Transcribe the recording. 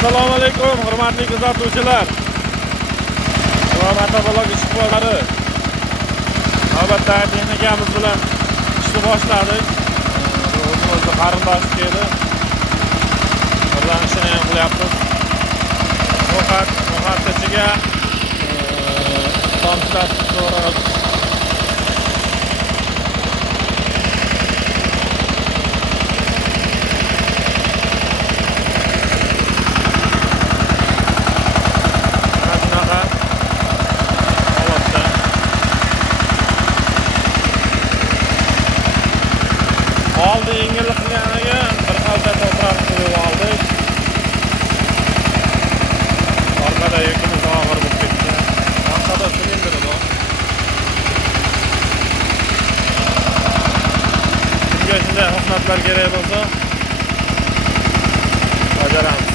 Assalomu alaykum, hurmatli kuzatuvchilar. Motovlog ishqibozlari. Navbatdagi texnikamiz bilan ishni boshladik. O'zimizning qarindosh keldi. Ularning ishini ham qilyapmiz. Ro'qat ichiga tomchilatib to'g'rab oldi yengillik qilganiga bir qalta to'g'rab qo'yib oldik. Orqada yukimiz og'ir bo'lib ketdi. Orqada silindr bor. Kimga shunday xizmatlar kerak bo'lsa, bajaramiz.